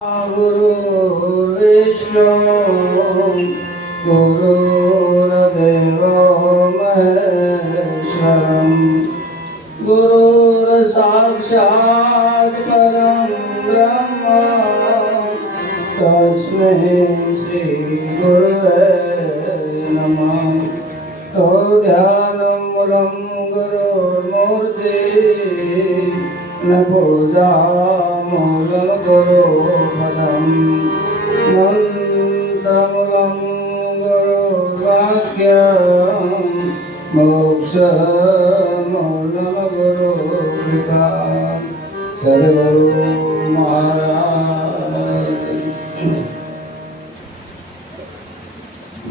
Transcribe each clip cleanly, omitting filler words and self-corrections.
गुरु विष्णु गुरुर्देवो महेश्वरम् गुरुर् साक्षात् परं ब्रह्म तस्मै श्री गुरवे नमः। तो ध्यानमूलं गुरुर्मूर्ति न पूजामूलं गुरुपदं मन्त्रमूलं गुरुर्वाक्यं मोक्षमूलं गुरुकृपा। सद्गुरु महाराज।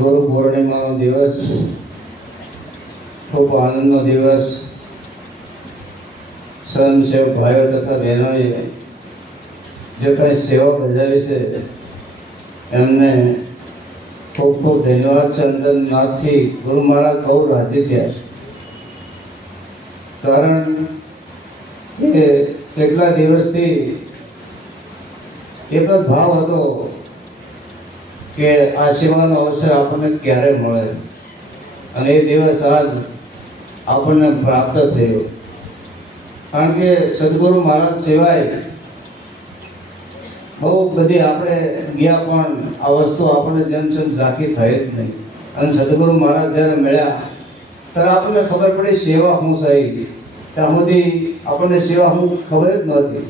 गुरु पूर्णिमा दिवस खूब आनंदનો દિવસ। સ્વયંસેવક ભાઈઓ તથા બહેનોએ જે કંઈ સેવા બજાવી છે એમને ખૂબ ખૂબ ધન્યવાદ છે। અંદરનાથી ગુરુ મહારાજ બહુ રાજી થયા છે, કારણ કે કેટલા દિવસથી એક જ ભાવ હતો કે આ સેવાનો અવસર આપણને ક્યારે મળે, અને એ દિવસ આજ આપણને પ્રાપ્ત થયો। કારણ કે સદગુરુ મહારાજ સિવાય બહુ બધી આપણે ગયા પણ આ વસ્તુ આપણને જેમ જેમ ઝાંખી થઈ જ નહીં। અને સદગુરુ મહારાજ જ્યારે મળ્યા ત્યારે આપણને ખબર પડી સેવા શું થઈ। ત્યાં સુધી આપણને સેવા શું ખબર જ નહોતી,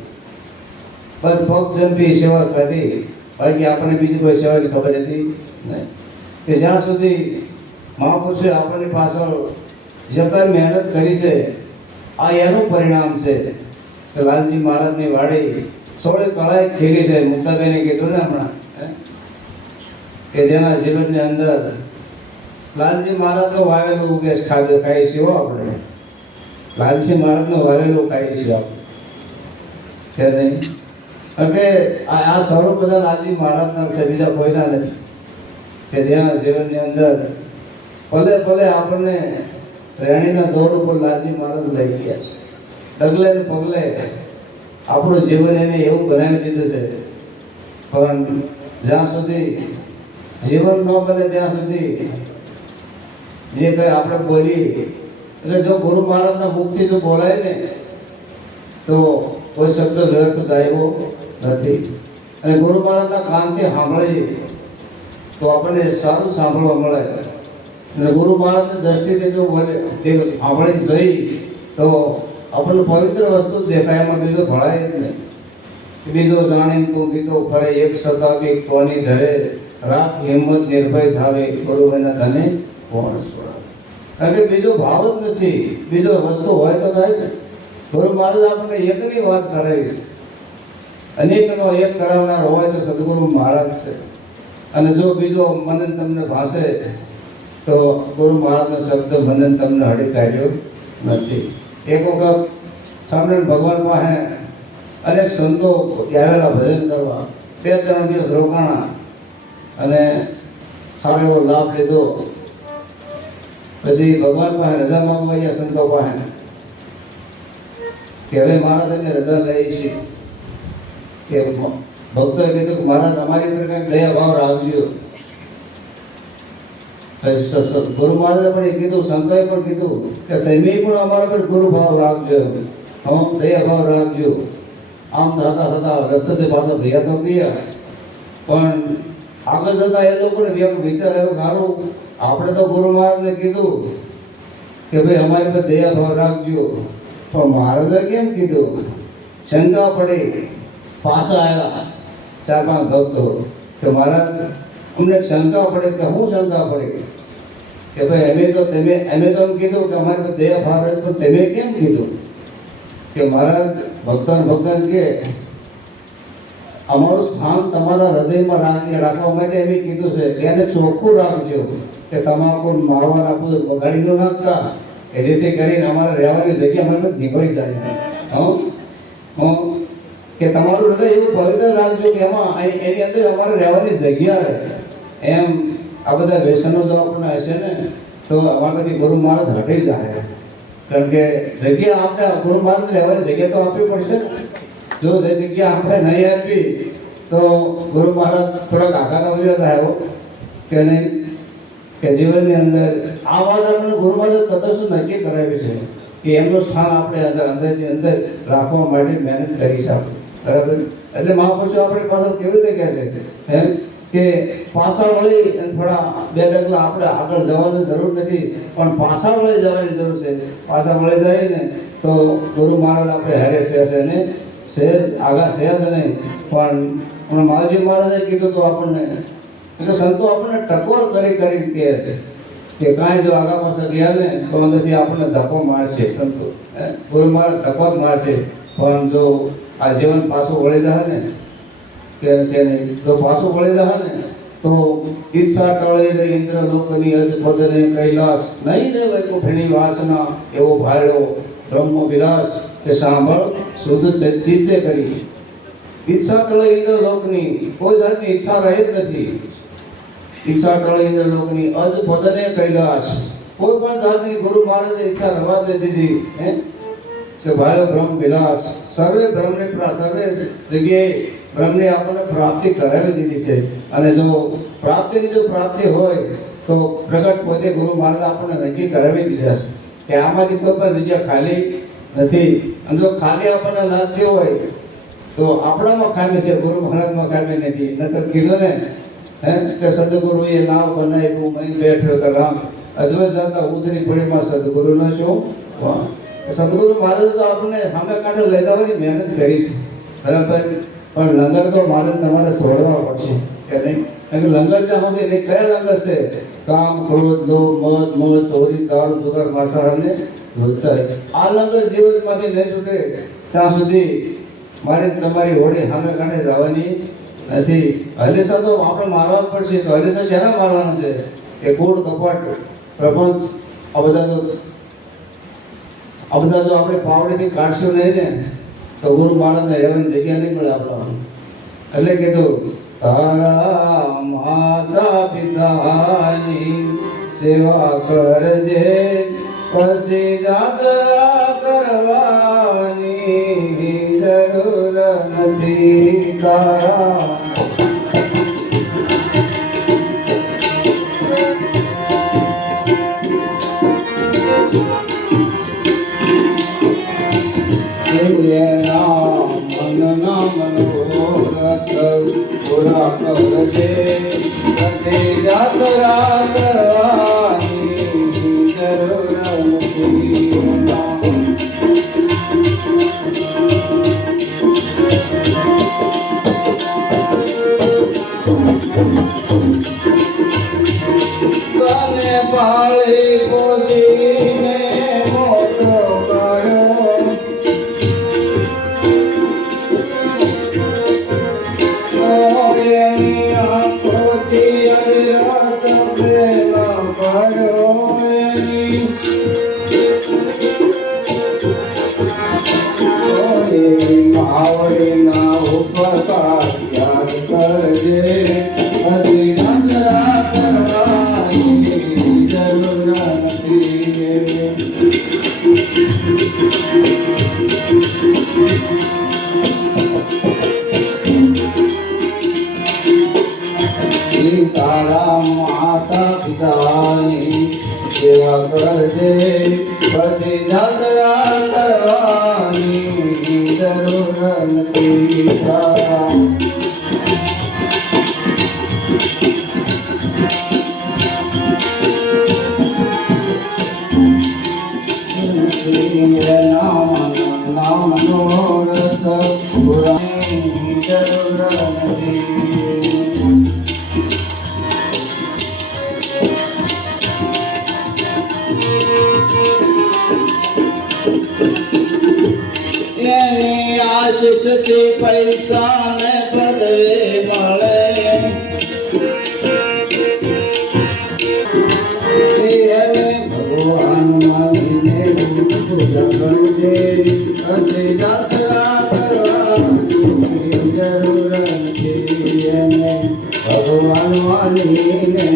બસ ભક્ત જનથી સેવા કરી, બાકી આપણને બીજી કોઈ સેવાની ખબર હતી નહીં। કે જ્યાં સુધી મહાપુરુષે આપણની પાછળ જે કંઈ મહેનત કરી છે આ એનું પરિણામ છે કે લાલજી મહારાજની વાડી 16 કળાએ ખીલી છે। મુક્તાબેને કીધું ને હમણાં કે જેના જીવનની અંદર લાલજી મહારાજનું વાવેલું ઉગે ખાધું ખાઈ છીએ આપણે, લાલજી મહારાજનું વાવેલું ખાઈ છીએ આપણે, છે નહીં? એટલે આ સ્વરૂપ બધા લાલજી મહારાજના છે, બીજા કોઈના નથી। કે જેના જીવનની અંદર ભલે ભલે આપણને રેણીના દોર ઉપર લાલજી મહારાજ લઈ ગયા છે, ડગલે ને પગલે આપણું જીવન એને એવું બનાવી દીધું છે। પણ જ્યાં સુધી જીવન ન બને ત્યાં સુધી જે કંઈ આપણે બોલીએ, એટલે જો ગુરુ મહારાજના મુખથી જો બોલાય ને તો કોઈ શબ્દ વ્યર્થ જાય નથી। અને ગુરુ મહારાજના કાનથી સાંભળીએ તો આપણને સારું સાંભળવા મળે। અને ગુરુ મહારાજની દ્રષ્ટિથી જો સાંભળી ગઈ તો આપણને પવિત્ર વસ્તુ દેખાય, એમાં બીજો ભળાય જ નહીં। બીજો જાણી તું બીજો ફરે એક શતાબ્દી કોની ધરે, રાખ હિંમત નિર્ભય થાવે, ગુરુ વિના તને કોણ છોડાવે। કારણ કે બીજો ભાવ જ નથી, બીજો વસ્તુ હોય તો થાય ને। ગુરુ મહારાજ આપણને એકની વાત કરાવી છે, અનેકનો એક કરાવનાર હોય તો સદગુરુ મહારાજ છે। અને જો બીજો મને તમને ભાષે તો ગુરુ મહારાજનો શબ્દ મને તમને હળી કાઢ્યો નથી। એક વખત સ્વામિનારાયણ ભગવાન પાસે અનેક સંતો આવેલા ભજન કરવા, 2-3 દિવસ રોકાણા અને સારો એવો લાભ લીધો। પછી ભગવાન પાસે રજા માંગવા ગયા સંતો પાસે કે હવે મહારાજને રજા લઈ છે। કે ભક્તોએ કીધું કે મહારાજ અમારી પર કંઈક દયા ભાવ રાખજો। ગુરુ મહારાજે પણ કીધું, સંતોએ પણ કીધું કે તમે પણ અમારા પર ગુરુ ભાવ રાખજો, દયા ભાવ રાખજો। આમ થતા થતા રસ્તેથી પાછા ભેગા તો ગયા, પણ આગળ જતા એ લોકોને વિચાર આવ્યો, સારું આપણે તો ગુરુ મહારાજને કીધું કે ભાઈ અમારી પર દયા ભાવ રાખજો, પણ મહારાજે કેમ કીધું? શંકા પડી, પાછા આવ્યા 4-5 ભક્તો કે મહારાજ અમને શંકા પડે કે શું શંકા પડી? કે ભાઈ અમે તો એમ કીધું કે અમારી પર દયા ભાવ રહે, પણ તમે કેમ કીધું? કે મહારાજ ભક્તન કે અમારું સ્થાન તમારા હૃદયમાં રાખવા માટે અમે કીધું છે કે એને ચોખ્ખું રાખજો, કે તમાકુ મારવા નાખવું બગાડી ન નાખતા, એ રીતે કરીને અમારે રહેવાની જગ્યા મને નીકળી જાય। કે તમારું હૃદય એવું પવિત્ર રાખજો કે એમાં એની અંદર અમારે રહેવાની જગ્યા રહે। એમ આ બધા વ્યસનો જો આપણને હશે ને તો અમારાથી ગુરુ મહારાજ હટી જાય। કારણ કે જગ્યા આપણે ગુરુ મહારાજ લેવાની જગ્યા તો આપવી પડશે ને। જો એ જગ્યા આપણે નહીં આપી તો ગુરુ મહારાજ થોડાક આઘાત આવ્યો થયો કે નહીં, કે જીવનની અંદર આ વાત આપણે ગુરુ મહારાજ કદાચ શું નક્કી કરાવ્યું છે કે એમનું સ્થાન આપણે અંદરની અંદર રાખવા માટે મહેનત કરી છે બરાબર. એટલે મહાપુરુષો આપણે પાછળ કેવી રીતે કહે છે એમ કે પાછા વળી થોડા બે ડગલા આપણે આગળ જવાની જરૂર નથી, પણ પાછા વળી જવાની જરૂર છે. પાછા વળી જાય ને તો ગુરુ મહારાજ આપણે હારે છે ને સહેજ આગળ છે જ નહીં. પણ મહાજી મહારાજે કીધું તો આપણને એટલે સંતો આપણને ટકોર કરી કહે છે કે કાંઈ જો આગા પાછળ ગયા ને તો અંદરથી આપણને ધક્કો મારશે સંતો. ગુરુ મહારાજ ધક્કો જ મારશે, પણ જો આ જીવન પાછું વળી જાય ને કે નહીં, જો પાછું વળી જાય ને તો ઈચ્છા ટળે ઇન્દ્ર લોકની અજ પદને કૈલાસ નહીં રે વૈકુંઠની વાસના એવો ભાર્યો બ્રહ્મ વિલાસ કે સાંભળ શુદ્ધ ચિત્તે કરી. ઈચ્છા ટળે ઇન્દ્ર લોકની કોઈ જાતની ઈચ્છા રહે જ નથી. ઈચ્છા ટળે ઇન્દ્ર લોકની અજ પદને કૈલાસ, કોઈ પણ જાતની ગુરુ મહારાજે ઈચ્છા રવા દે દીધી કે ભાઈ બ્રહ્મ વિલાસ સર્વે બ્રહ્મને સર્વે જગ્યાએ બ્રહ્મને આપણને પ્રાપ્તિ કરાવી દીધી છે. અને જો પ્રાપ્તિની જો પ્રાપ્તિ હોય તો પ્રગટ પોતે ગુરુ મહારાજ આપણને નક્કી કરાવી દીધા છે કે આમાંથી કોઈ પણ જગ્યા ખાલી નથી. અને જો ખાલી આપણને લાગતી હોય તો આપણામાં ખામી છે, ગુરુ મહારાજમાં ખામી નથી. નકર કીધું ને કે સદગુરુએ નાવ બનાવ્યું મય બેઠો તો રામ અજવે જતા ઉતરી પડીમાં સદગુરુનો શું. સદગુરુ મહારાજ તો આપણને સામે કાંઠે લઈ જવાની મહેનત કરી છે બરાબર, પણ લંગર તો મહારાજ તમારે છોડવા પડશે કે નહીં. કારણ કે લંગર ત્યાં સુધી નહીં. કયા લંગર છે? કામ, ક્રોધ, લોભ, મદ, મોહ, ચોરી, દારૂ, જુગાર, માંસાહારને લોચાય. આ લંગર જીવનમાંથી નહીં છૂટે ત્યાં સુધી મારે તમારી હોડી સામે કાંઠે જવાની નથી. હલેસા તો આપણે મારવા જ પડશે. તો હલેસા શેના મારવાના છે? કે કૂડ, કપટ, પ્રપંચ, આ બધા જો આપણે પાવડીથી કાઢશું નહીં ને તો ગુરુ મહારાજને રહેવાની જગ્યા નહીં મળે આપણા. એટલે કીધું તારા માતા પિતાની સેવા કરજે પછી યાત્રા કરવાની જરૂર નથી. તારા મનના મનોરથ પૂરા કરજે પછી યાત્રા કરવાની જરૂર નથી. તને પાળી પોતીને મોટો કર્યો માવડીના ઉપકાર યાદ કરજે હજી યાત્રા કરવાની જરૂર નથી. તારા માતા પિતાની સેવા કરજે પછી યાત્રા કરવાની જરૂર નથી. નામ મનોરથ પુરાની જરૂર નથી. આશીષથી પૈસા ને પદવે મળે ભગવાન માનીને પૂજા કરજે હજી યાત્રા કરવાની જરૂર નથી. ભગવાન માનીને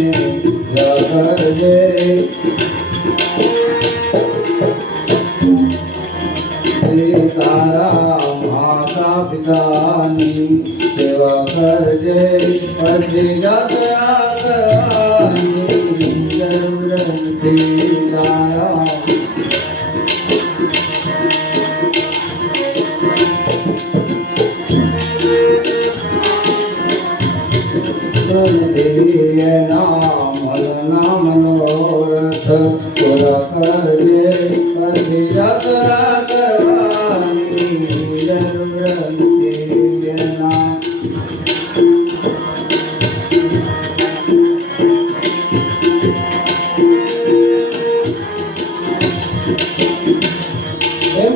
કરજે તારા માતા પિતાની સેવા કરજે પછી જાત્રા કરવાની જરૂર નથી તારા મનોરથ પૂરા કરજે પછી જાત્રા કરવાની જરૂર નથી એના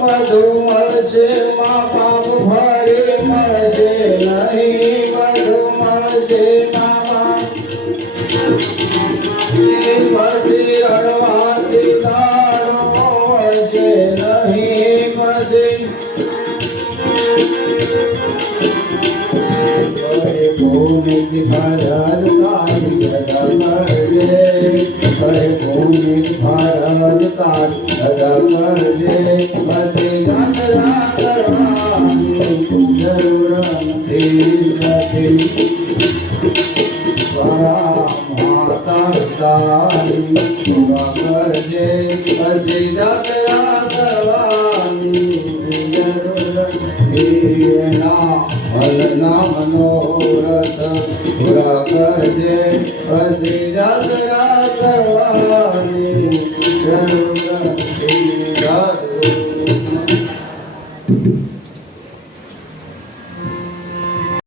બધું મળશે માં પાપ ફરી મળશે નહીં બધું મળશે પછી રડવાથી તારો છે નહીં પછી ભૂમિ ભારત તારી કરજે ભૂમિ ભારત તારી કરજે પછી જાત્રા કરવાની જરૂર નથી માતા તારી કરજે પછી જાત્રા કરવાની જરૂર નથી મનના મનોરથ પૂરા કરજે પછી જાત્રા કરવાની જરૂર